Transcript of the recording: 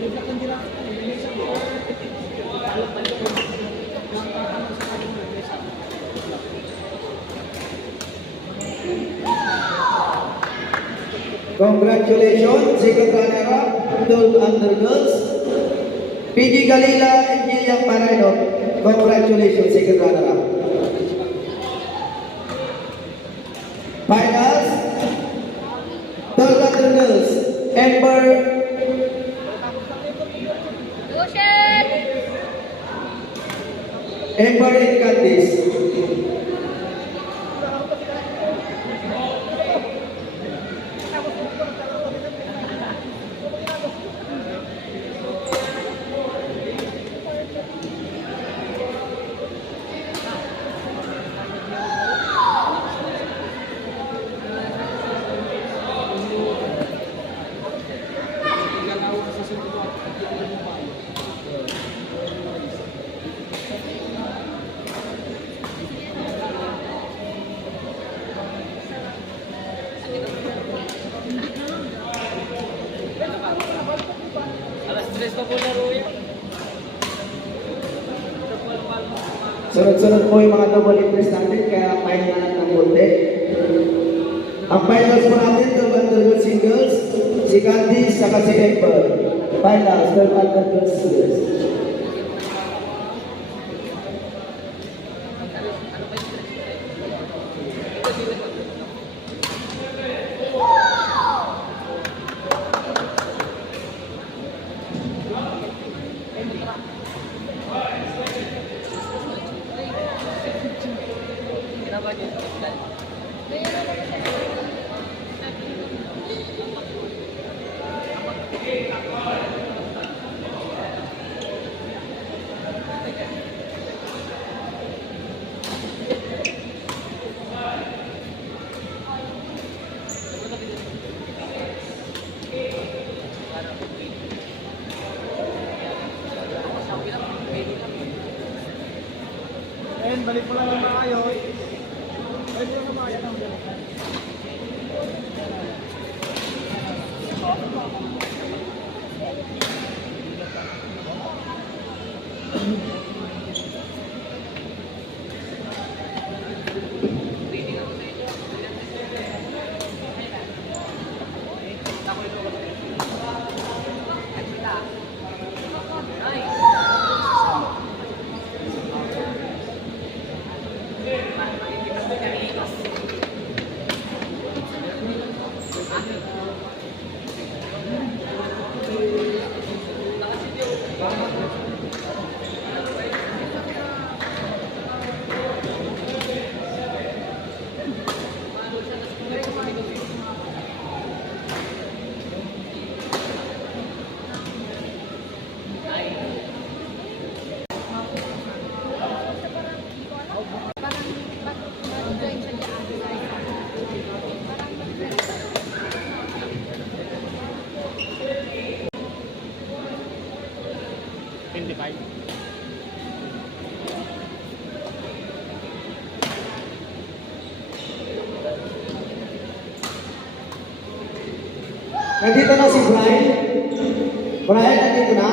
Congratulations, second runner-up, 12 under girls. PG Galila and Gillian Parano. Congratulations, second runner-up. Finals, 12 under girls. Ember and Candice. Sunod-sunod po yung mga double interest natin, kaya final na ng konti. Ang finals po natin, 12 under singles, si Candice, saka si Ember. Finals, 12 under singles. Balik mo lang ng maayos. Balik mo lang ng maayos. Nandito na si Brian. Brian, nandito na.